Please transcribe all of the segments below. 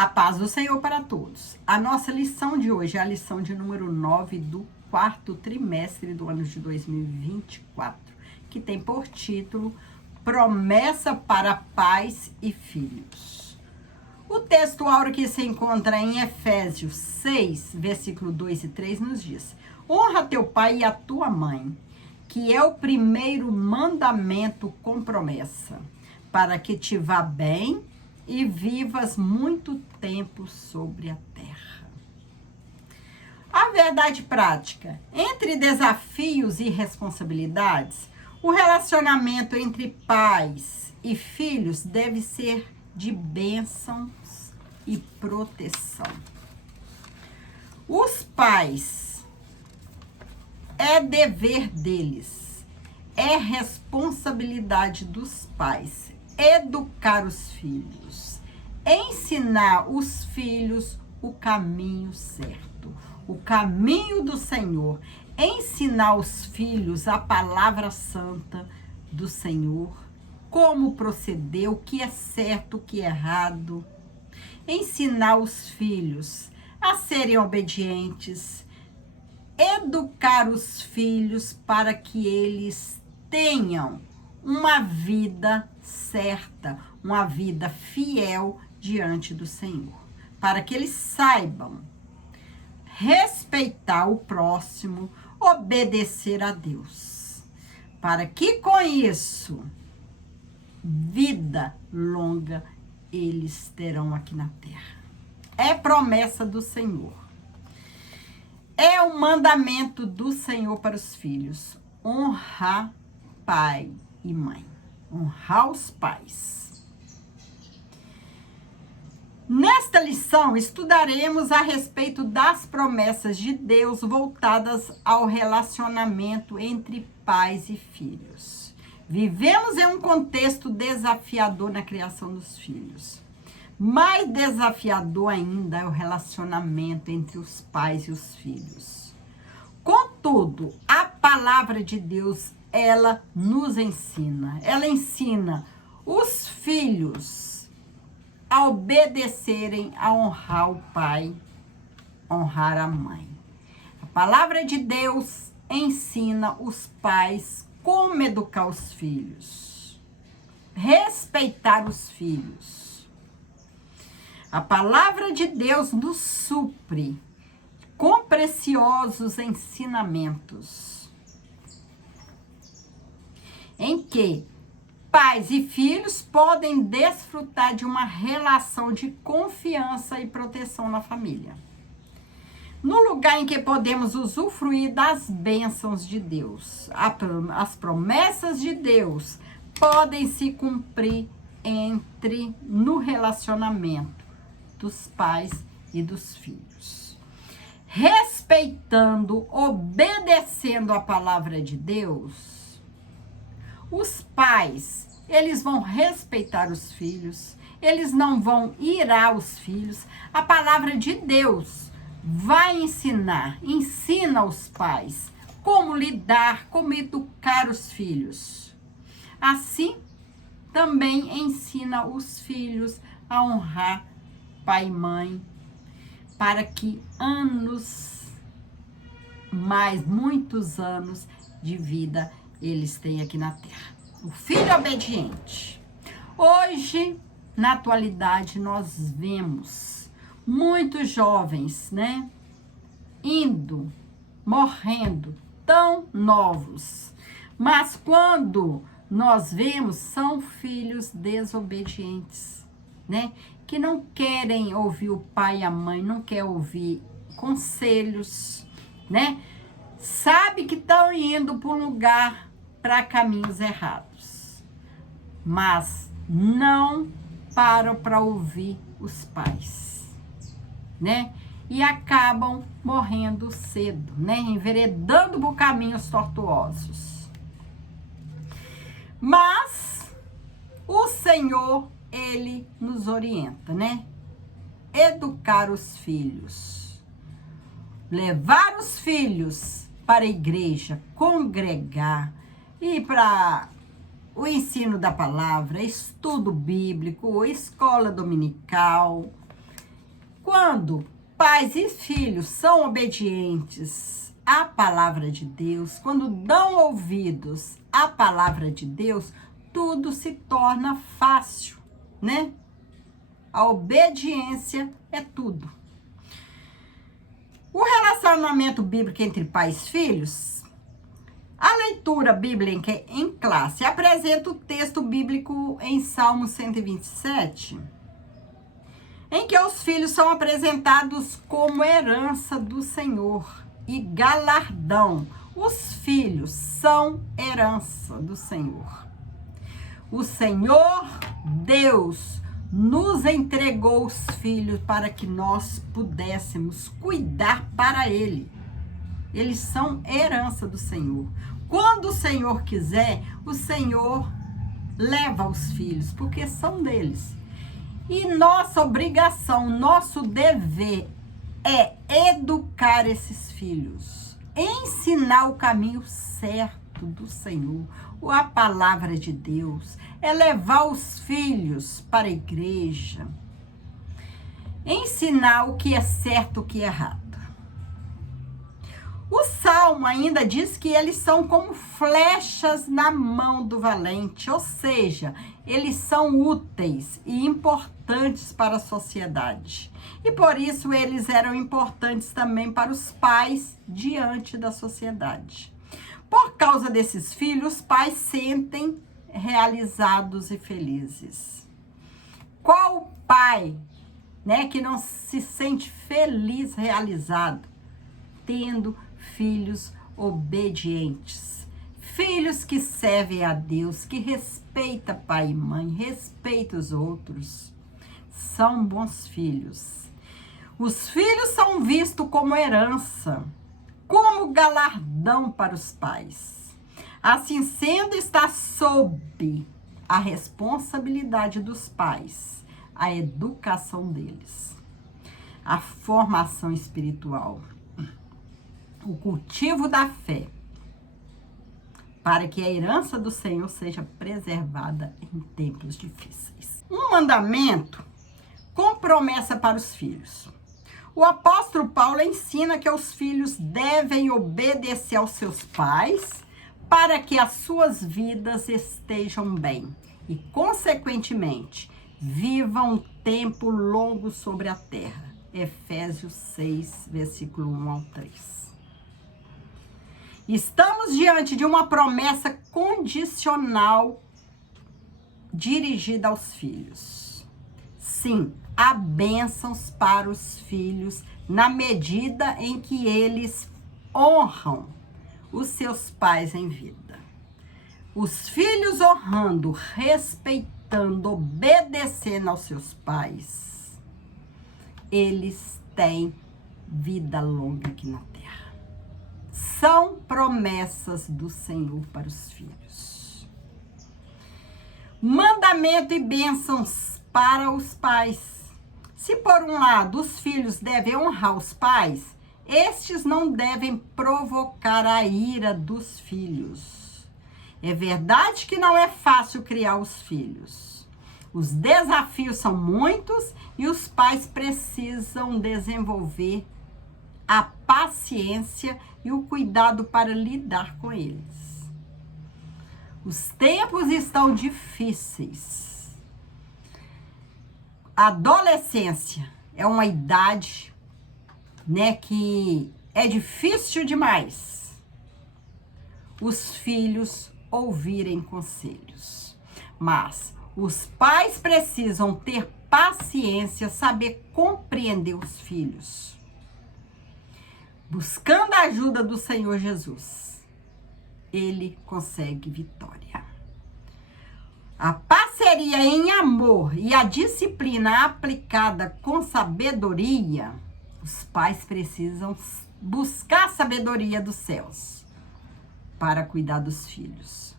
A paz do Senhor para todos. A nossa lição de hoje é a lição de número 9 do quarto trimestre do ano de 2024, que tem por título Promessa para Pais e Filhos. O texto áureo que se encontra em Efésios 6, versículo 2 e 3 nos diz: honra teu pai e a tua mãe, que é o primeiro mandamento com promessa, para que te vá bem e vivas muito tempo sobre a terra. A verdade prática: entre desafios e responsabilidades, o relacionamento entre pais e filhos deve ser de bênçãos e proteção. Os pais, é dever deles, é responsabilidade dos pais educar os filhos, ensinar os filhos o caminho certo, o caminho do Senhor, ensinar os filhos a palavra santa do Senhor, como proceder, o que é certo, o que é errado, ensinar os filhos a serem obedientes, educar os filhos para que eles tenham uma vida certa, uma vida fiel diante do Senhor, para que eles saibam respeitar o próximo, obedecer a Deus, para que com isso, vida longa eles terão aqui na terra. É promessa do Senhor. É o mandamento do Senhor para os filhos: honrar pai e mãe, honrar os pais. Nesta lição, estudaremos a respeito das promessas de Deus voltadas ao relacionamento entre pais e filhos. Vivemos em um contexto desafiador na criação dos filhos. Mais desafiador ainda é o relacionamento entre os pais e os filhos. Contudo, a palavra de Deus, ela nos ensina. Ela ensina os filhos a obedecerem, a honrar o pai, honrar a mãe. A palavra de Deus ensina os pais como educar os filhos, respeitar os filhos. A palavra de Deus nos supre com preciosos ensinamentos, em que pais e filhos podem desfrutar de uma relação de confiança e proteção na família. No lugar em que podemos usufruir das bênçãos de Deus, as promessas de Deus podem se cumprir no relacionamento dos pais e dos filhos. Respeitando, obedecendo a palavra de Deus, os pais, eles vão respeitar os filhos, eles não vão irar os filhos. A palavra de Deus vai ensina os pais como lidar, como educar os filhos. Assim, também ensina os filhos a honrar pai e mãe, para que muitos anos de vida eles têm aqui na terra. O filho obediente. Hoje, na atualidade, nós vemos muitos jovens, morrendo, tão novos. Mas quando nós vemos, são filhos desobedientes, que não querem ouvir o pai e a mãe, não querem ouvir conselhos, Sabe que estão indo para um lugar, para caminhos errados, mas não param para ouvir os pais, E acabam morrendo cedo, enveredando por caminhos tortuosos. Mas o Senhor, Ele nos orienta, Educar os filhos, levar os filhos para a igreja, congregar, ir para o ensino da palavra, estudo bíblico, escola dominical, Quando pais e filhos são obedientes à palavra de Deus, quando dão ouvidos à palavra de Deus, tudo se torna fácil, né? A obediência é tudo. O relacionamento bíblico entre pais e filhos, a leitura bíblica em classe apresenta o texto bíblico em Salmo 127, em que os filhos são apresentados como herança do Senhor e galardão. Os filhos são herança do Senhor. O Senhor Deus nos entregou os filhos para que nós pudéssemos cuidar para Ele. Eles são herança do Senhor. Quando o Senhor quiser, o Senhor leva os filhos, porque são deles. E nossa obrigação, nosso dever é educar esses filhos, ensinar o caminho certo do Senhor, a palavra de Deus, é levar os filhos para a igreja, ensinar o que é certo, o que é errado. O Salmo ainda diz que eles são como flechas na mão do valente, ou seja, eles são úteis e importantes para a sociedade. E por isso eles eram importantes também para os pais diante da sociedade. Por causa desses filhos, os pais sentem realizados e felizes. Qual pai, né, que não se sente feliz, realizado, tendo filhos obedientes, filhos que servem a Deus, que respeita pai e mãe, respeita os outros, são bons filhos. Os filhos são vistos como herança, como galardão para os pais. Assim sendo, está sob a responsabilidade dos pais, a educação deles, a formação espiritual, o cultivo da fé, para que a herança do Senhor seja preservada em tempos difíceis. Um mandamento com promessa para os filhos. O apóstolo Paulo ensina que os filhos devem obedecer aos seus pais para que as suas vidas estejam bem e, consequentemente, vivam um tempo longo sobre a terra. Efésios 6, versículo 1 ao 3. Estamos diante de uma promessa condicional dirigida aos filhos. Sim, há bênçãos para os filhos na medida em que eles honram os seus pais em vida. Os filhos honrando, respeitando, obedecendo aos seus pais, eles têm vida longa aqui na terra. São promessas do Senhor para os filhos. Mandamento e bênçãos para os pais. Se por um lado os filhos devem honrar os pais, estes não devem provocar a ira dos filhos. É verdade que não é fácil criar os filhos. Os desafios são muitos e os pais precisam desenvolver a paciência e o cuidado para lidar com eles. Os tempos estão difíceis. A adolescência é uma idade, né, que é difícil demais os filhos ouvirem conselhos. Mas os pais precisam ter paciência, saber compreender os filhos, buscando a ajuda do Senhor Jesus. Ele consegue vitória. A parceria em amor e a disciplina aplicada com sabedoria, os pais precisam buscar a sabedoria dos céus para cuidar dos filhos.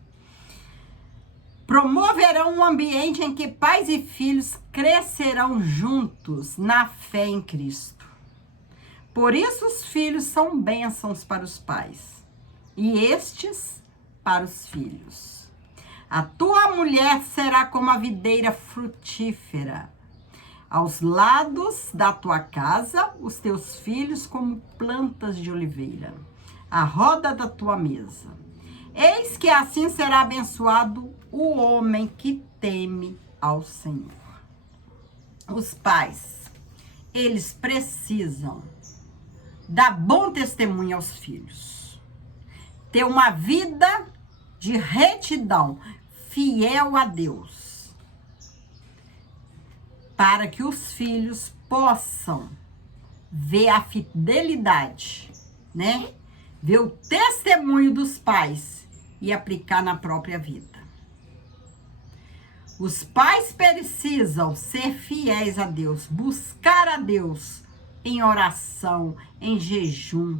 Promoverão um ambiente em que pais e filhos crescerão juntos na fé em Cristo. Por isso os filhos são bênçãos para os pais e estes para os filhos. A tua mulher será como a videira frutífera, Aos lados da tua casa, os teus filhos como plantas de oliveira, à roda da tua mesa. Eis que assim será abençoado o homem que teme ao Senhor. Os pais, eles precisam dar bom testemunho aos filhos, ter uma vida de retidão, fiel a Deus, para que os filhos possam ver a fidelidade, né? Ver o testemunho dos pais e aplicar na própria vida. Os pais precisam ser fiéis a Deus, buscar a Deus em oração, em jejum,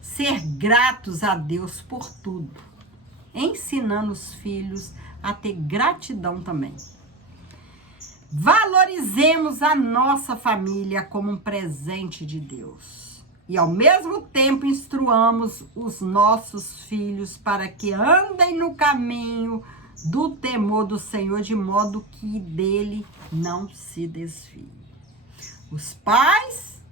ser gratos a Deus por tudo, ensinando os filhos a ter gratidão também. Valorizemos a nossa família como um presente de Deus e, ao mesmo tempo, instruamos os nossos filhos para que andem no caminho do temor do Senhor, de modo que dele não se desvie. Os pais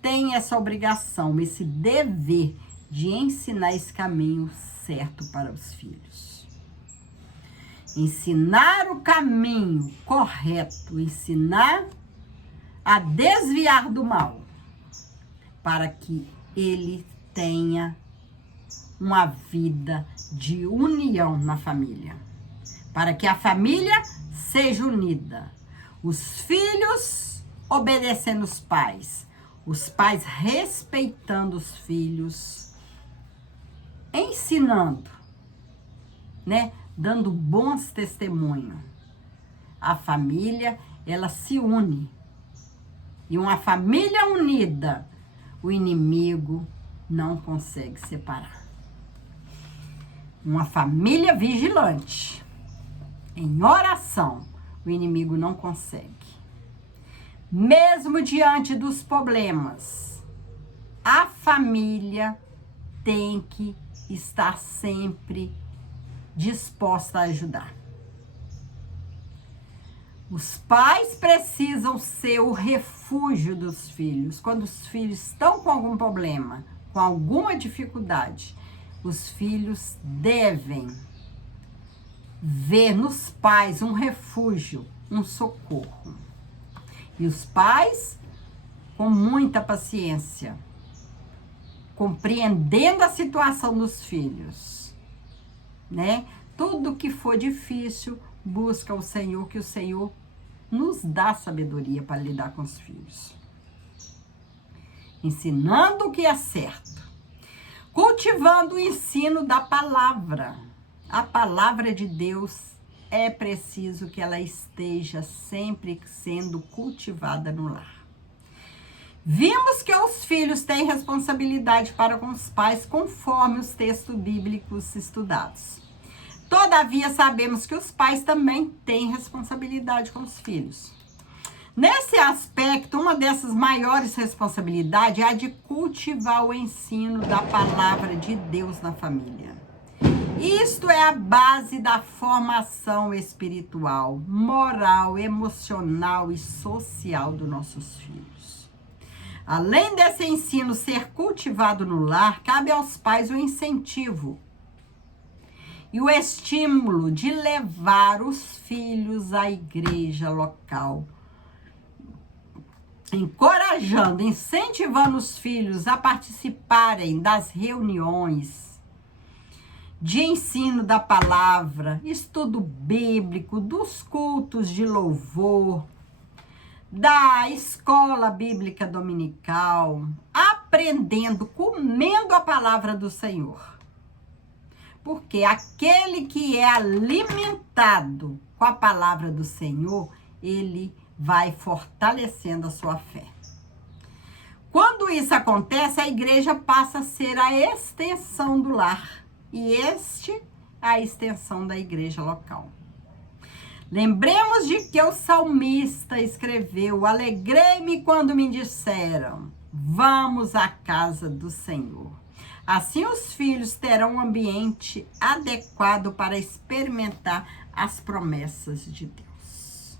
têm essa obrigação, esse dever de ensinar esse caminho certo para os filhos. Ensinar o caminho correto, ensinar a desviar do mal, para que ele tenha uma vida de união na família, para que a família seja unida. Os filhos obedecendo os pais respeitando os filhos, ensinando, né? Dando bons testemunhos. A família, ela se une. E uma família unida, o inimigo não consegue separar. Uma família vigilante, em oração, o inimigo não consegue. Mesmo diante dos problemas, a família tem que estar sempre disposta a ajudar. Os pais precisam ser o refúgio dos filhos. Quando os filhos estão com algum problema, com alguma dificuldade, os filhos devem ver nos pais um refúgio, um socorro. E os pais, com muita paciência, compreendendo a situação dos filhos, né? Tudo que for difícil, busca o Senhor, que o Senhor nos dá sabedoria para lidar com os filhos. Ensinando o que é certo. Cultivando o ensino da palavra. A palavra de Deus é preciso que ela esteja sempre sendo cultivada no lar. Vimos que os filhos têm responsabilidade para com os pais, conforme os textos bíblicos estudados. Todavia, sabemos que os pais também têm responsabilidade com os filhos. Nesse aspecto, uma dessas maiores responsabilidades é a de cultivar o ensino da palavra de Deus na família. Isto é a base da formação espiritual, moral, emocional e social dos nossos filhos. Além desse ensino ser cultivado no lar, cabe aos pais o incentivo e o estímulo de levar os filhos à igreja local, encorajando, incentivando os filhos a participarem das reuniões de ensino da palavra, estudo bíblico, dos cultos de louvor, da escola bíblica dominical, aprendendo, comendo a palavra do Senhor. Porque aquele que é alimentado com a palavra do Senhor, ele vai fortalecendo a sua fé. Quando isso acontece, a igreja passa a ser a extensão do lar. E este é a extensão da igreja local. Lembremos de que o salmista escreveu: alegrei-me quando me disseram, vamos à casa do Senhor. Assim os filhos terão um ambiente adequado para experimentar as promessas de Deus.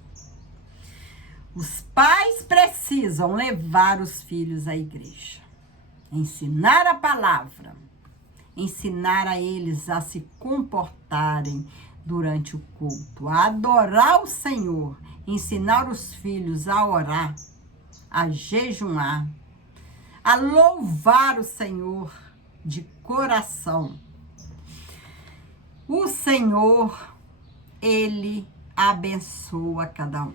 Os pais precisam levar os filhos à igreja, ensinar a palavra, ensinar a eles a se comportarem durante o culto, a adorar o Senhor, ensinar os filhos a orar, a jejuar, a louvar o Senhor de coração. O Senhor, Ele abençoa cada um.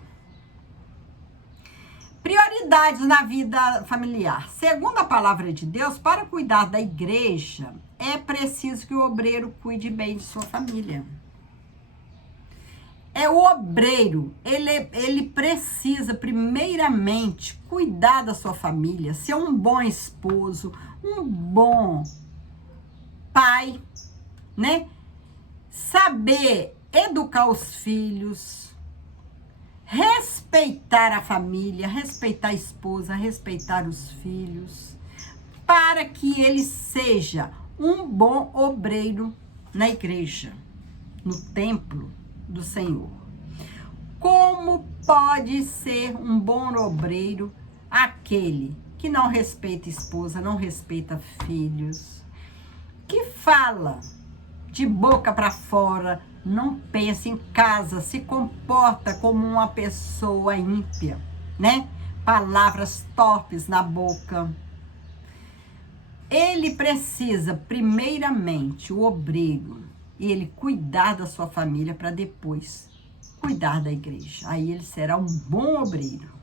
Prioridades na vida familiar. Segundo a palavra de Deus, para cuidar da igreja, é preciso que o obreiro cuide bem de sua família. O obreiro, ele precisa primeiramente cuidar da sua família, ser um bom esposo, um bom pai, né? Saber educar os filhos, respeitar a família, respeitar a esposa, respeitar os filhos, para que ele seja um bom obreiro na igreja, no templo do Senhor. Como pode ser um bom obreiro aquele que não respeita esposa, não respeita filhos, que fala de boca para fora, não pensa em casa, se comporta como uma pessoa ímpia, né? Palavras torpes na boca. Ele precisa, primeiramente, o obreiro, ele cuidar da sua família para depois cuidar da igreja. Aí ele será um bom obreiro.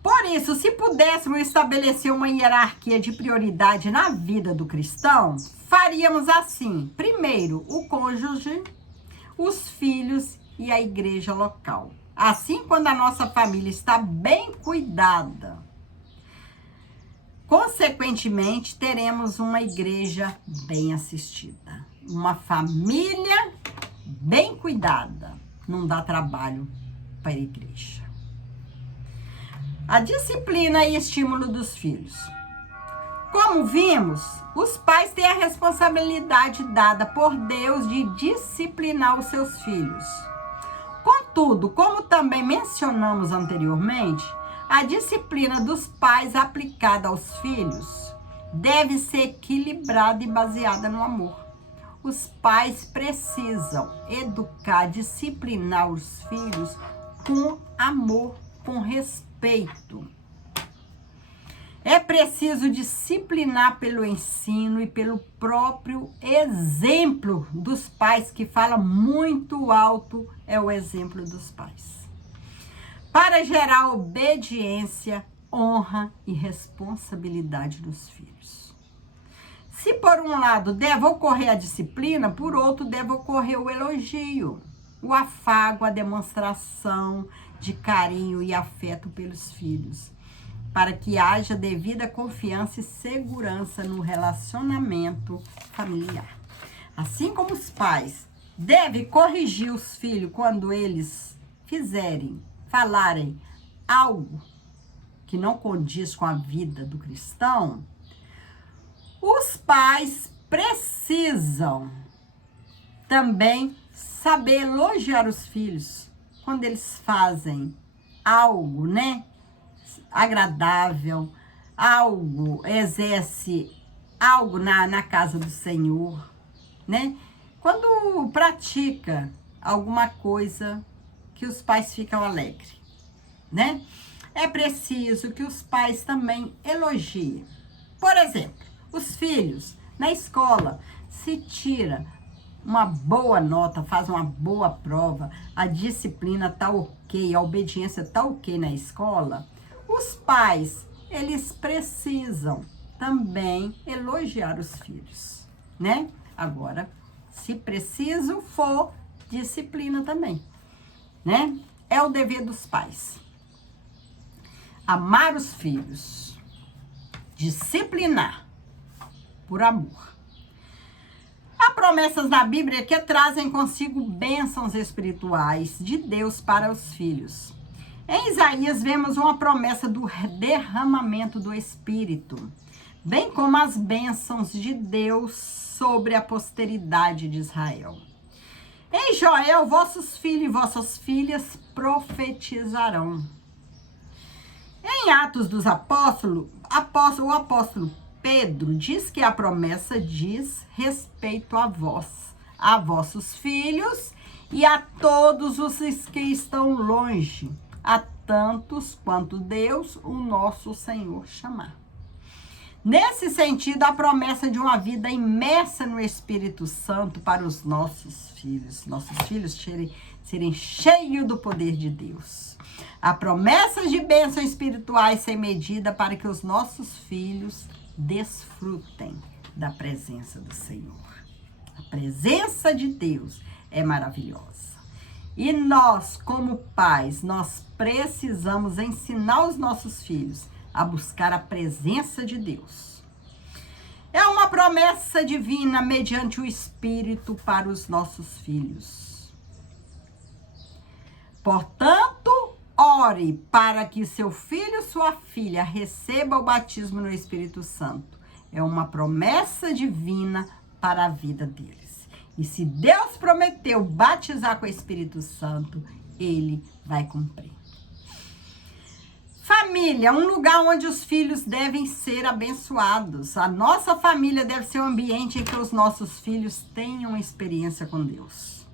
Por isso, se pudéssemos estabelecer uma hierarquia de prioridade na vida do cristão, faríamos assim: primeiro, o cônjuge, os filhos e a igreja local. Assim, quando a nossa família está bem cuidada, consequentemente, teremos uma igreja bem assistida. Uma família bem cuidada não dá trabalho para a igreja. A disciplina e estímulo dos filhos. Como vimos, os pais têm a responsabilidade dada por Deus de disciplinar os seus filhos. Contudo, como também mencionamos anteriormente, a disciplina dos pais aplicada aos filhos deve ser equilibrada e baseada no amor. Os pais precisam educar, disciplinar os filhos com amor, com respeito. É preciso disciplinar pelo ensino e pelo próprio exemplo dos pais, que fala muito alto, é o exemplo dos pais. Para gerar obediência, honra e responsabilidade dos filhos. Se por um lado deve ocorrer a disciplina, por outro deve ocorrer o elogio, o afago, a demonstração de carinho e afeto pelos filhos, para que haja devida confiança e segurança no relacionamento familiar. Assim como os pais devem corrigir os filhos quando eles falarem algo que não condiz com a vida do cristão, os pais precisam também saber elogiar os filhos quando eles fazem algo, né, agradável, exerce algo na casa do Senhor, né? Quando pratica alguma coisa que os pais ficam alegres, né? É preciso que os pais também elogiem. Por exemplo, os filhos na escola, se tira uma boa nota, faz uma boa prova, a disciplina tá ok, a obediência tá ok na escola, os pais, eles precisam também elogiar os filhos, né? Agora, se preciso for, disciplina também, né? É o dever dos pais. Amar os filhos, disciplinar por amor. Há promessas na Bíblia que trazem consigo bênçãos espirituais de Deus para os filhos. Em Isaías vemos uma promessa do derramamento do Espírito, bem como as bênçãos de Deus sobre a posteridade de Israel. Em Joel, vossos filhos e vossas filhas profetizarão. Em Atos dos Apóstolos, o apóstolo Pedro diz que a promessa diz respeito a vós, a vossos filhos e a todos os que estão longe, a tantos quanto Deus, o nosso Senhor, chamar. Nesse sentido, a promessa de uma vida imersa no Espírito Santo para os nossos filhos serem cheios do poder de Deus. A promessa de bênçãos espirituais sem medida para que os nossos filhos desfrutem da presença do Senhor. A presença de Deus é maravilhosa. E nós, como pais, nós precisamos ensinar os nossos filhos a buscar a presença de Deus. É uma promessa divina mediante o Espírito para os nossos filhos. Portanto, ore para que seu filho, sua filha, receba o batismo no Espírito Santo. É uma promessa divina para a vida deles. E se Deus prometeu batizar com o Espírito Santo, Ele vai cumprir. Família, um lugar onde os filhos devem ser abençoados. A nossa família deve ser um ambiente em que os nossos filhos tenham experiência com Deus.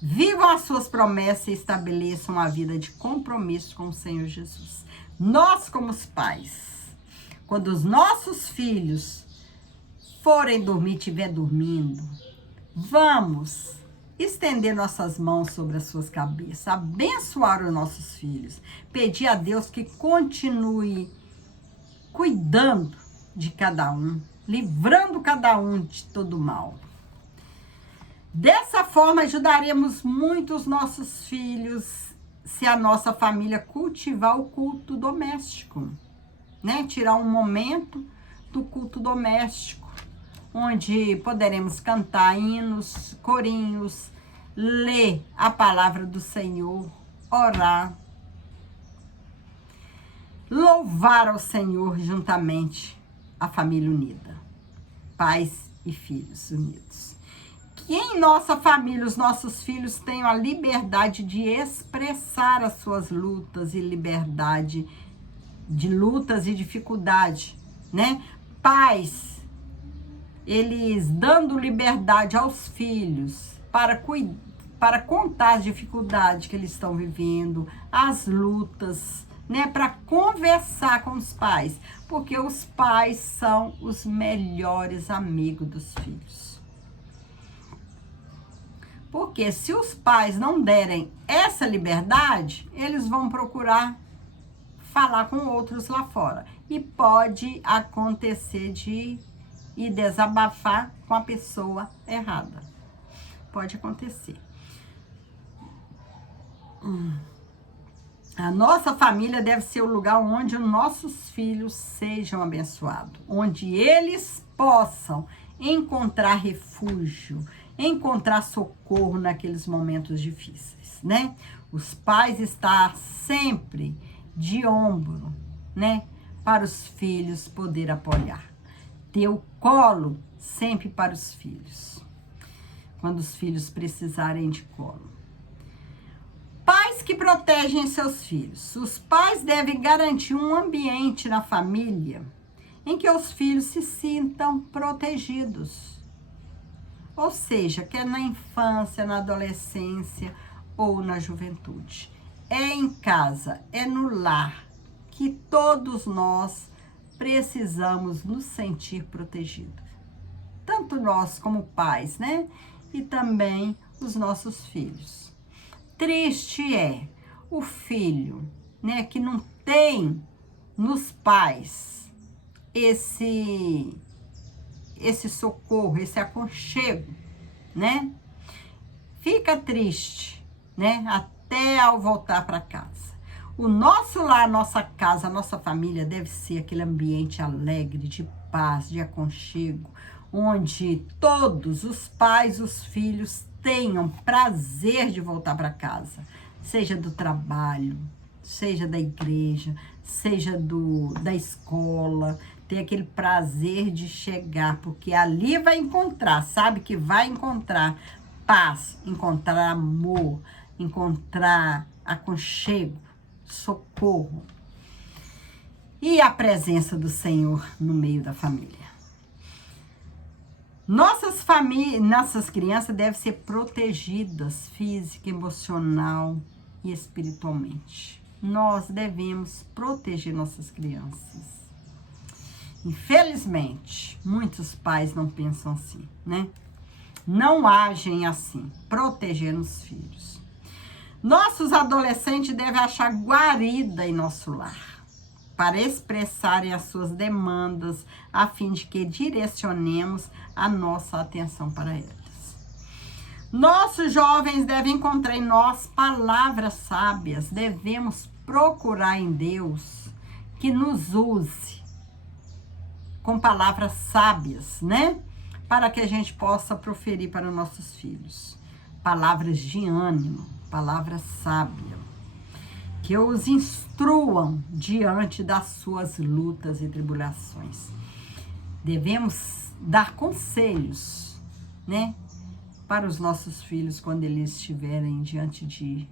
Vivam as suas promessas e estabeleçam uma vida de compromisso com o Senhor Jesus. Nós, como os pais, quando os nossos filhos forem dormir, estiver dormindo, vamos estender nossas mãos sobre as suas cabeças, abençoar os nossos filhos, pedir a Deus que continue cuidando de cada um, livrando cada um de todo mal. Dessa forma, ajudaremos muito os nossos filhos se a nossa família cultivar o culto doméstico, né? Tirar um momento do culto doméstico, onde poderemos cantar hinos, corinhos, ler a palavra do Senhor, orar, louvar ao Senhor juntamente a família unida, pais e filhos unidos. Que em nossa família os nossos filhos tenham a liberdade de expressar as suas lutas e liberdade de lutas e dificuldade, né? Pais, eles dando liberdade aos filhos para contar as dificuldades que eles estão vivendo, as lutas, né? Para conversar com os pais, porque os pais são os melhores amigos dos filhos. Porque se os pais não derem essa liberdade, eles vão procurar falar com outros lá fora. E pode acontecer de ir desabafar com a pessoa errada. Pode acontecer. A nossa família deve ser o lugar onde os nossos filhos sejam abençoados. Onde eles possam encontrar refúgio, encontrar socorro naqueles momentos difíceis, né? Os pais estar sempre de ombro, né? Para os filhos poder apoiar. Ter o colo sempre para os filhos, quando os filhos precisarem de colo. Pais que protegem seus filhos. Os pais devem garantir um ambiente na família em que os filhos se sintam protegidos. Ou seja, quer na infância, na adolescência ou na juventude. É em casa, é no lar que todos nós precisamos nos sentir protegidos. Tanto nós como pais, né? E também os nossos filhos. Triste é o filho, né? Que não tem nos pais esse socorro, esse aconchego, né? Fica triste, né? Até ao voltar para casa. O nosso lar, a nossa casa, a nossa família deve ser aquele ambiente alegre, de paz, de aconchego, onde todos os pais, os filhos tenham prazer de voltar para casa, seja do trabalho, seja da igreja, seja da escola, ter aquele prazer de chegar, porque ali vai encontrar, sabe que vai encontrar paz, encontrar amor, encontrar aconchego, socorro e a presença do Senhor no meio da família. Nossas crianças devem ser protegidas física, emocional e espiritualmente. Nós devemos proteger nossas crianças. Infelizmente, muitos pais não pensam assim, né? Não agem assim, protegendo os filhos. Nossos adolescentes devem achar guarida em nosso lar, para expressarem as suas demandas, a fim de que direcionemos a nossa atenção para elas. Nossos jovens devem encontrar em nós palavras sábias, devemos procurar em Deus que nos use com palavras sábias, né? Para que a gente possa proferir para nossos filhos. Palavras de ânimo, palavras sábias. Que os instruam diante das suas lutas e tribulações. Devemos dar conselhos, né? Para os nossos filhos quando eles estiverem diante de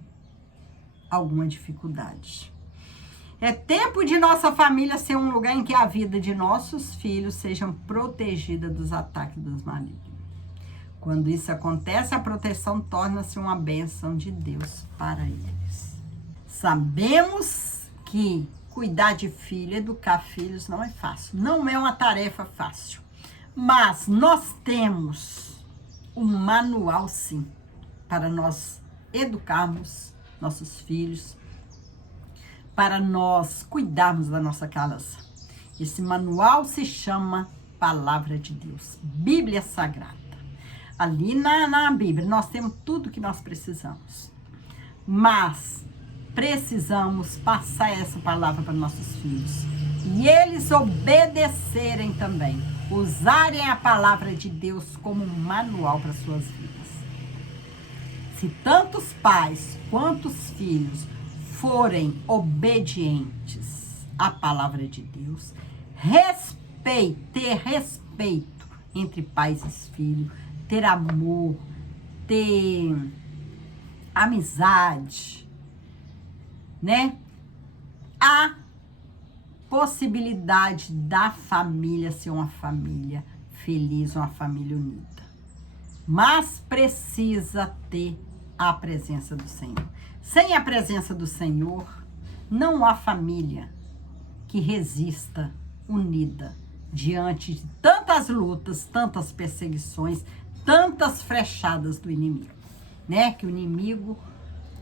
alguma dificuldade. É tempo de nossa família ser um lugar em que a vida de nossos filhos seja protegida dos ataques dos malignos. Quando isso acontece, a proteção torna-se uma bênção de Deus para eles. Sabemos que cuidar de filho, educar filhos não é fácil. Não é uma tarefa fácil. Mas nós temos um manual, sim, para nós educarmos nossos filhos, para nós cuidarmos da nossa casa. Esse manual se chama Palavra de Deus, Bíblia Sagrada. Ali na Bíblia nós temos tudo que nós precisamos. Mas precisamos passar essa palavra para nossos filhos. E eles obedecerem também. Usarem a palavra de Deus como um manual para suas vidas. Se tantos pais quanto os filhos forem obedientes à palavra de Deus, ter respeito entre pais e filhos, ter amor, ter amizade, né? A possibilidade da família ser uma família feliz, uma família unida. Mas precisa ter a presença do Senhor. Sem a presença do Senhor, não há família que resista unida diante de tantas lutas, tantas perseguições, tantas flechadas do inimigo, né? Que o inimigo,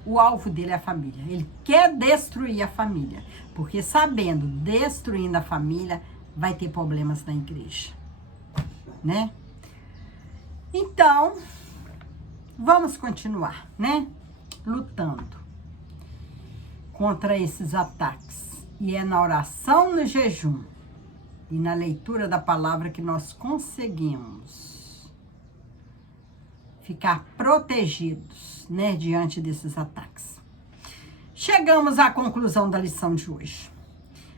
o alvo dele é a família. Ele quer destruir a família, porque sabendo, destruindo a família, vai ter problemas na igreja, né? Então, vamos continuar, né? Lutando contra esses ataques. E é na oração, no jejum e na leitura da palavra que nós conseguimos ficar protegidos, né, diante desses ataques. Chegamos à conclusão da lição de hoje.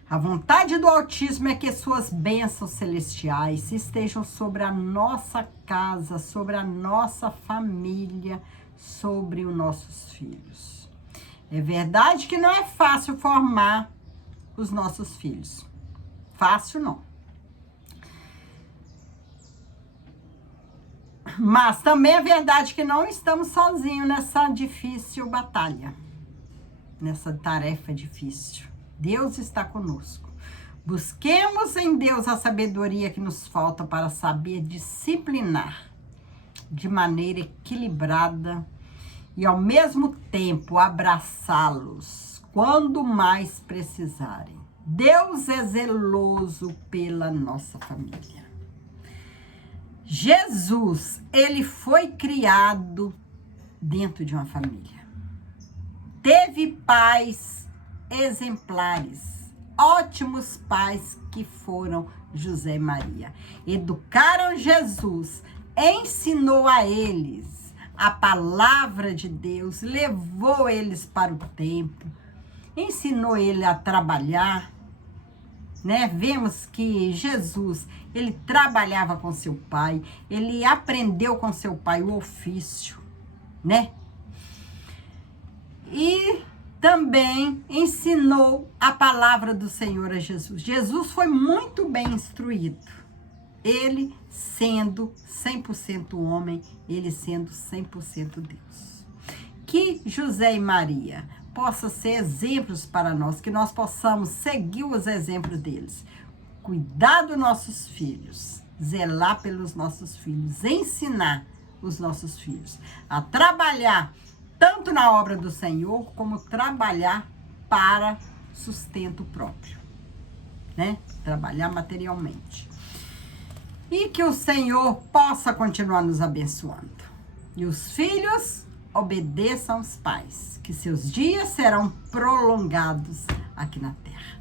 A vontade do Altíssimo é que suas bênçãos celestiais estejam sobre a nossa casa, sobre a nossa família, sobre os nossos filhos. É verdade que não é fácil formar os nossos filhos. Fácil não. Mas também é verdade que não estamos sozinhos nessa difícil batalha, nessa tarefa difícil. Deus está conosco. Busquemos em Deus a sabedoria que nos falta para saber disciplinar de maneira equilibrada e ao mesmo tempo abraçá-los quando mais precisarem. Deus é zeloso pela nossa família. Jesus, ele foi criado dentro de uma família. Teve pais exemplares, ótimos pais que foram José e Maria. Educaram Jesus, ensinou a eles a palavra de Deus, levou eles para o templo, ensinou ele a trabalhar, né? Vemos que Jesus, ele trabalhava com seu pai, ele aprendeu com seu pai o ofício, né? E também ensinou a palavra do Senhor a Jesus. Jesus foi muito bem instruído. Ele sendo 100% homem, ele sendo 100% Deus. Que José e Maria possam ser exemplos para nós, que nós possamos seguir os exemplos deles. Cuidar dos nossos filhos, zelar pelos nossos filhos, ensinar os nossos filhos a trabalhar tanto na obra do Senhor, como trabalhar para sustento próprio, né? Trabalhar materialmente. E que o Senhor possa continuar nos abençoando. E os filhos obedeçam aos pais, que seus dias serão prolongados aqui na terra.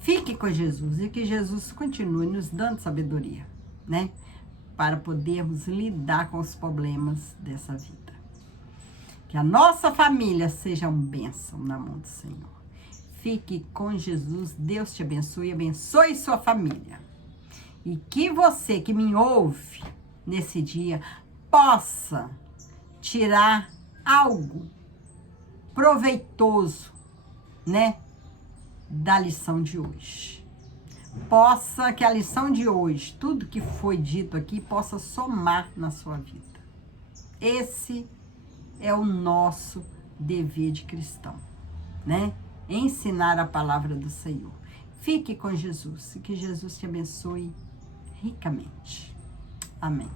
Fique com Jesus e que Jesus continue nos dando sabedoria, né? Para podermos lidar com os problemas dessa vida. Que a nossa família seja uma bênção na mão do Senhor. Fique com Jesus, Deus te abençoe, abençoe sua família. E que você que me ouve nesse dia possa tirar algo proveitoso, né, da lição de hoje. Possa que a lição de hoje, tudo que foi dito aqui, possa somar na sua vida. Esse é o nosso dever de cristão, né? Ensinar a palavra do Senhor. Fique com Jesus e que Jesus te abençoe ricamente. Amém.